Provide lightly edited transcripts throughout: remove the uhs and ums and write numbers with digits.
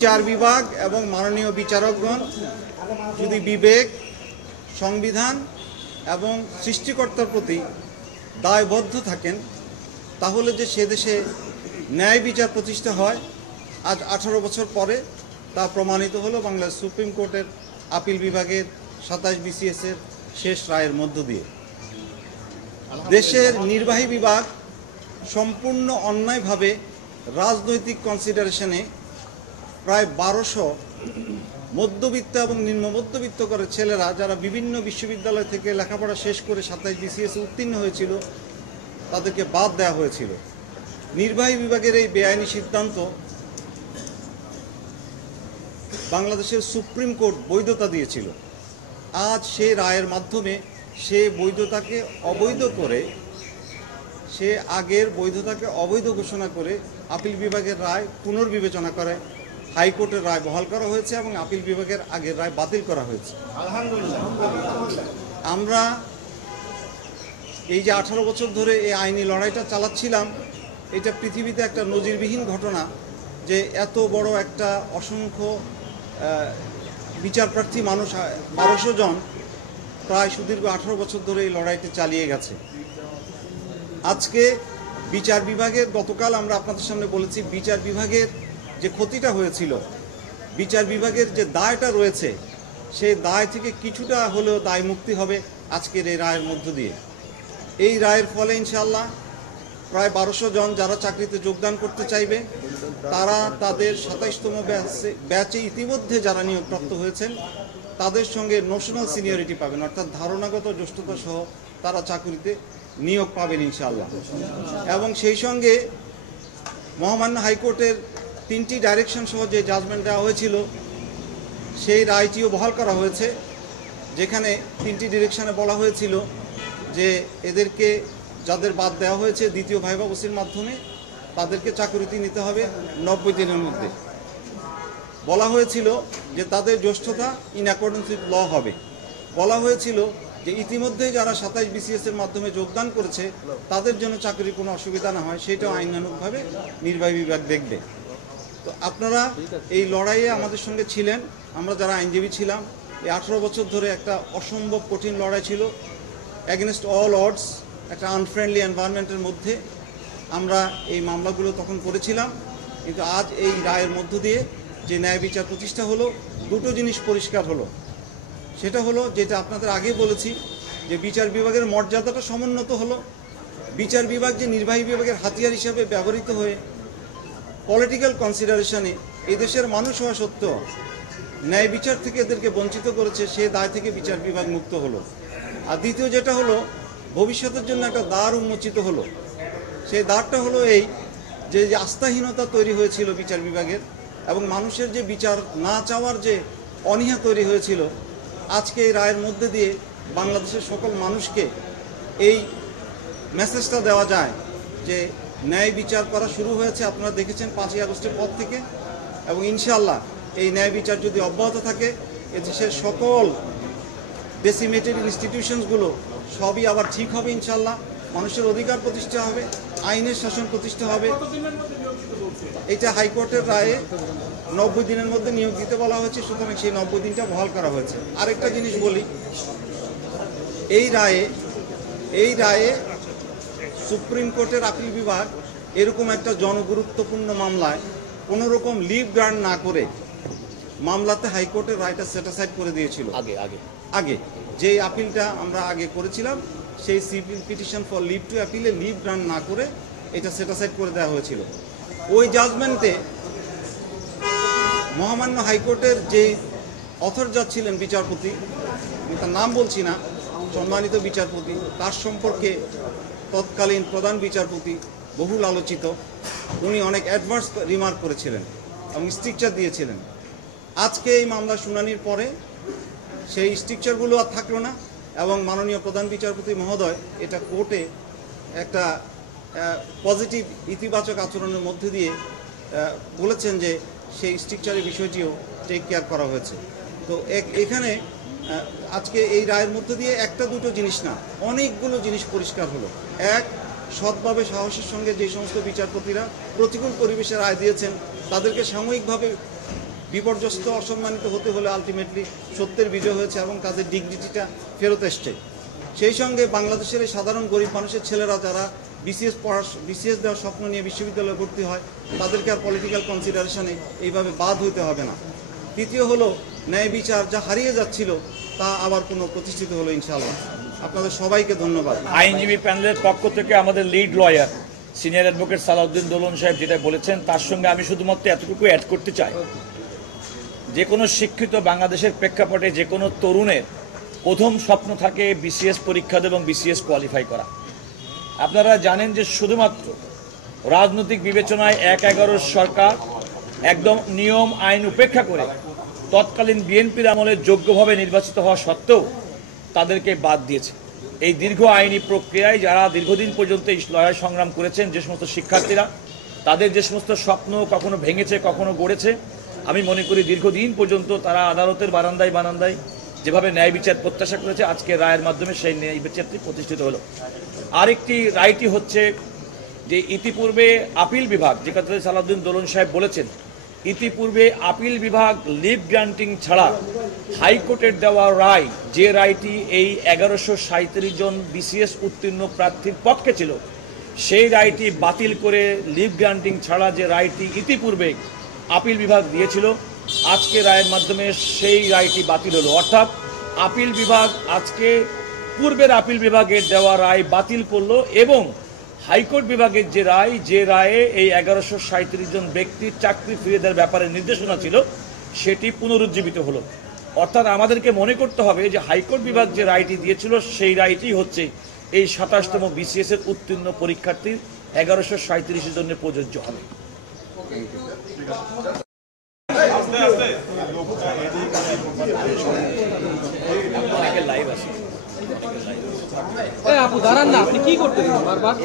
বিচার বিভাগ এবং মাননীয় বিচারকগণ যদি বিবেক, সংবিধান এবং সৃষ্টিকর্তার প্রতি দায়বদ্ধ থাকেন, তাহলে যে সে দেশে ন্যায় বিচার প্রতিষ্ঠা হয় আজ 18 বছর পরে তা প্রমাণিত হলো বাংলাদেশ সুপ্রিম কোর্টের আপিল বিভাগের 27 BCS-এর শেষ রায়ের মধ্য দিয়ে। দেশের নির্বাহী বিভাগ সম্পূর্ণ অন্যায়ভাবে রাজনৈতিক কনসিডারেশনে প্রায় 1200 মধ্যবিত্ত এবং নিম্ন মধ্যবিত্ত করে ছেলেরা যারা বিভিন্ন বিশ্ববিদ্যালয় থেকে লেখাপড়া শেষ করে 27 BCS উত্তীর্ণ হয়েছিল তাদেরকে বাদ দেওয়া হয়েছিল। নির্বাহী বিভাগের এই বেআইনি সিদ্ধান্ত বাংলাদেশের সুপ্রিম কোর্ট বৈধতা দিয়েছিল। আজ সেই রায়ের মাধ্যমে সে বৈধতাকে অবৈধ করে, সে আগের বৈধতাকে অবৈধ ঘোষণা করে আপিল বিভাগের রায় পুনর্বিবেচনা করে হাইকোর্টের রায় বহাল করা হয়েছে এবং আপিল বিভাগের আগের রায় বাতিল করা হয়েছে। আলহামদুলিল্লাহ। আমরা এই যে 18 বছর ধরে এই আইনি লড়াইটা চালাচ্ছিলাম, এটা পৃথিবীতে একটা নজিরবিহীন ঘটনা যে এত বড় একটা অসংখ্য বিচারপ্রার্থী মানুষ 1200 জন প্রায় সুদীর্ঘ 18 বছর ধরে এই লড়াইটি চালিয়ে গেছে। আজকে বিচার বিভাগের, গতকাল আমরা আপনাদের সামনে বলেছি, বিচার বিভাগের যে ক্ষতিটা হয়েছিল, বিচার বিভাগের যে দায়টা রয়েছে, সেই দায় থেকে কিছুটা হলেও দায় মুক্তি হবে আজকের এই রায়ের মধ্য দিয়ে। এই রায়ের ফলে ইনশাআল্লাহ প্রায় 1200 জন যারা চাকরিতে যোগদান করতে চাইবে তারা তাদের 27তম ব্যাচে ইতিমধ্যে যারা নিয়োগপ্রাপ্ত হয়েছেন তাদের সঙ্গে নোশনাল সিনিয়রিটি পাবেন, অর্থাৎ ধারণাগত জ্যেষ্ঠতা সহ তারা চাকরিতে নিয়োগ পাবেন ইনশাআল্লাহ। এবং সেই সঙ্গে মহামান্য হাইকোর্টের 3টি ডাইরেকশন সহ যে জাজমেন্ট দেওয়া হয়েছিল সেই রায়টিও বহাল করা হয়েছে, যেখানে 3টি ডিরেকশনে বলা হয়েছিল যে এদেরকে যাদের বাদ দেওয়া হয়েছে দ্বিতীয় ভাইবা বসির মাধ্যমে তাদেরকে চাকরিতে নিতে হবে 90 দিনের মধ্যে। বলা হয়েছিল যে তাদের জ্যেষ্ঠতা ইন অ্যাকর্ডেন্স উইথ ল হবে। বলা হয়েছিল যে ইতিমধ্যে যারা 27 BCS-এর মাধ্যমে যোগদান করেছে তাদের জন্য চাকরির কোনো অসুবিধা না হয়, সেটাও আইনানুগভাবে নির্বাহী বিভাগ দেখবে। তো আপনারা এই লড়াইয়ে আমাদের সঙ্গে ছিলেন, আমরা যারা আইনজীবী ছিলাম। এই 18 বছর ধরে একটা অসম্ভব কঠিন লড়াই ছিল, অ্যাগেনস্ট অল অডস, একটা আনফ্রেন্ডলি এনভায়রনমেন্টের মধ্যে আমরা এই মামলাগুলো তখন করেছিলাম। কিন্তু আজ এই রায়ের মধ্য দিয়ে যে ন্যায় বিচার প্রতিষ্ঠা হলো, দুটো জিনিস পরিষ্কার হলো। সেটা হলো, যেটা আপনাদের আগে বলেছি, যে বিচার বিভাগের মর্যাদাটা সমুন্নত হলো। বিচার বিভাগ যে নির্বাহী বিভাগের হাতিয়ার হিসাবে ব্যবহৃত হয়ে পলিটিক্যাল কনসিডারেশনে এই দেশের মানুষ হওয়া সত্ত্বেও ন্যায় বিচার থেকে এদেরকে বঞ্চিত করেছে, সে দায় থেকে বিচার বিভাগ মুক্ত হলো। আর দ্বিতীয় যেটা হলো, ভবিষ্যতের জন্য একটা দ্বার উন্মোচিত হলো। সেই দ্বারটা হলো এই যে আস্থাহীনতা তৈরি হয়েছিল বিচার বিভাগের এবং মানুষের যে বিচার না চাওয়ার যে অনীহা তৈরি হয়েছিল, আজকে এই রায়ের মধ্যে দিয়ে বাংলাদেশের সকল মানুষকে এই মেসেজটা দেওয়া যায় যে ন্যায় বিচার করা শুরু হয়েছে। আপনারা দেখেছেন 5ই আগস্টের পর থেকে, এবং ইনশাআল্লাহ এই ন্যায় বিচার যদি অব্যাহত থাকে এদেশের সকল ডেসিমেটেড ইনস্টিটিউশনসগুলো সবই আবার ঠিক হবে ইনশাআল্লাহ। মানুষের অধিকার প্রতিষ্ঠা হবে, আইনের শাসন প্রতিষ্ঠা হবে। এটা হাইকোর্টের রায়ে 90 দিনের মধ্যে নিয়োগ দিতে বলা হয়েছে, সুতরাং সেই 90 দিনটা বহাল করা হয়েছে। আরেকটা জিনিস বলি, এই রায়ে সুপ্রিম কোর্টের আপিল বিভাগ এরকম একটা জনগুরুত্বপূর্ণ মামলায় কোনো রকম লিভ গ্রান্ট না করে মামলাতে হাইকোর্টের রায়টা সেটিসফাইড করে দিয়েছিল। আগে যে আপিলটা আমরা আগে করেছিলাম, সেই civil petition for leave to অ্যাপিলে লিভ গ্রান্ট না করে এটা সেটিসফাইড করে দেওয়া হয়েছিল। ওই জাজমেন্টে মহামান্য হাইকোর্টের যে অথর জাজ ছিলেন বিচারপতি, আমি তার নাম বলছি না, সম্মানিত বিচারপতি, তার সম্পর্কে তৎকালীন প্রধান বিচারপতি বহুল আলোচিত, উনি অনেক অ্যাডভার্স রিমার্ক করেছিলেন এবং স্ট্রিকচার দিয়েছিলেন। আজকে এই মামলা শুনানির পরে সেই স্ট্রিকচারগুলো আর থাকলো না এবং মাননীয় প্রধান বিচারপতি মহোদয় এটা কোর্টে একটা পজিটিভ ইতিবাচক আচরণের মধ্যে দিয়ে বলেছেন যে সেই স্ট্রিকচারের বিষয়টিও টেক কেয়ার করা হয়েছে। তো এখানে আজকে এই রায়ের মধ্যে দিয়ে একটা দুটো জিনিস না, অনেকগুলো জিনিস পরিষ্কার হলো। এক, সৎভাবে সাহসের সঙ্গে যে সমস্ত বিচারপতিরা প্রতিকূল পরিবেশে রায় দিয়েছেন তাদেরকে সাময়িকভাবে বিপর্যস্ত অসম্মানিত হতে হলে আলটিমেটলি সত্যের বিজয় হয়েছে এবং তাদের ডিগনিটিটা ফেরত এসছে। সেই সঙ্গে বাংলাদেশের এই সাধারণ গরিব মানুষের ছেলেরা যারা বিসিএস দেওয়ার স্বপ্ন নিয়ে বিশ্ববিদ্যালয়ে ভর্তি হয়, তাদেরকে আর পলিটিক্যাল কনসিডারেশনে এইভাবে বাদ হইতে হবে না। তৃতীয় হলো ন্যায় বিচার যা হারিয়ে যাচ্ছিল তা আবার প্রতিষ্ঠিত হলো ইনশাআল্লাহ। আপনাদের সবাইকে ধন্যবাদ। আইনজীবী প্যানেলের পক্ষ থেকে আমাদের lead lawyer senior advocate Salauddin Dolon সাহেব যেটা বলেছেন, তার সঙ্গে আমি শুধুমাত্র এতটুকু অ্যাড করতে চাই, যে কোনো শিক্ষিত বাংলাদেশের প্রেক্ষাপটে যে কোনো তরুণের প্রথম স্বপ্ন থাকে বিসিএস পরীক্ষা এবং বিসিএস কোয়ালিফাই করা। আপনারা জানেন যে শুধুমাত্র রাজনৈতিক বিবেচনায় ১/১১ সরকার একদম নিয়ম আইন উপেক্ষা করে তৎকালীন বিএনপির আমলে যোগ্যভাবে নির্বাচিত হওয়া সত্ত্বেও তাদেরকে বাদ দিয়েছে। এই দীর্ঘ আইনি প্রক্রিয়ায় যারা দীর্ঘদিন পর্যন্ত এই লড়াই সংগ্রাম করেছেন, যে সমস্ত শিক্ষার্থীরা তাদের যে সমস্ত স্বপ্ন কখনো ভেঙেছে কখনো গড়েছে, আমি মনে করি দীর্ঘদিন পর্যন্ত তারা আদালতের বারান্দায় যেভাবে ন্যায় বিচার প্রত্যাশা করেছে, আজকে রায়ের মাধ্যমে সেই ন্যায় বিচারটি প্রতিষ্ঠিত হলো। আরেকটি রায়টি হচ্ছে যে ইতিপূর্বে আপিল বিভাগ, যে কথা সালাউদ্দিন দোলন সাহেব বলেছেন, ইতিপূর্বে আপিল বিভাগ লিভ গ্রান্টিং ছাড়া হাইকোর্টের দেওয়া রায়, যে রায়টি এই ১১৩৭ জন বিসিএস উত্তীর্ণ প্রার্থীর পক্ষে ছিল, সেই রায়টি বাতিল করে লিভ গ্রান্টিং ছাড়া যে রায়টি ইতিপূর্বে আপিল বিভাগ দিয়েছিল, আজকে রায়ের মাধ্যমে সেই রায়টি বাতিল হলো। অর্থাৎ আপিল বিভাগ আজকে পূর্বের আপিল বিভাগের দেওয়া রায় বাতিল করলো এবং হাইকোর্ট বিভাগের যে রায়ে এই ১১৩৭ জন ব্যক্তির চাকরি ফিরিয়ে দেওয়ার ব্যাপারে নির্দেশনা ছিল, সেটি পুনরুজ্জীবিত হলো। অর্থাৎ আমাদেরকে মনে করতে হবে যে হাইকোর্ট বিভাগ যে রায়টি দিয়েছিল, সেই রায়টি হচ্ছে এই ২৭তম বিসিএস এর উত্তীর্ণ পরীক্ষার্থীর ১১৩৭ জন্য প্রযোজ্য হবে।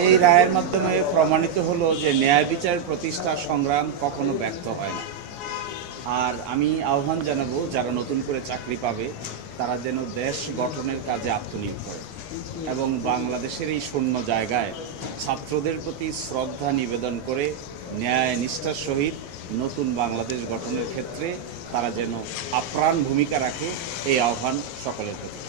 এই রায়ের মাধ্যমে প্রমাণিত হলো যে ন্যায় বিচার প্রতিষ্ঠা সংগ্রাম কখনো ব্যর্থ হয় না। আর আমি আহ্বান জানাবো, যারা নতুন করে চাকরি পাবে তারা যেন দেশ গঠনের কাজে আত্মনিয়োগ করে এবং বাংলাদেশের এই শূন্য জায়গায় ছাত্রদের প্রতি শ্রদ্ধা নিবেদন করে ন্যায় নিষ্ঠার সহিত নতুন বাংলাদেশ গঠনের ক্ষেত্রে তারা যেন আপ্রাণ ভূমিকা রাখে, এই আহ্বান সকলের প্রতি।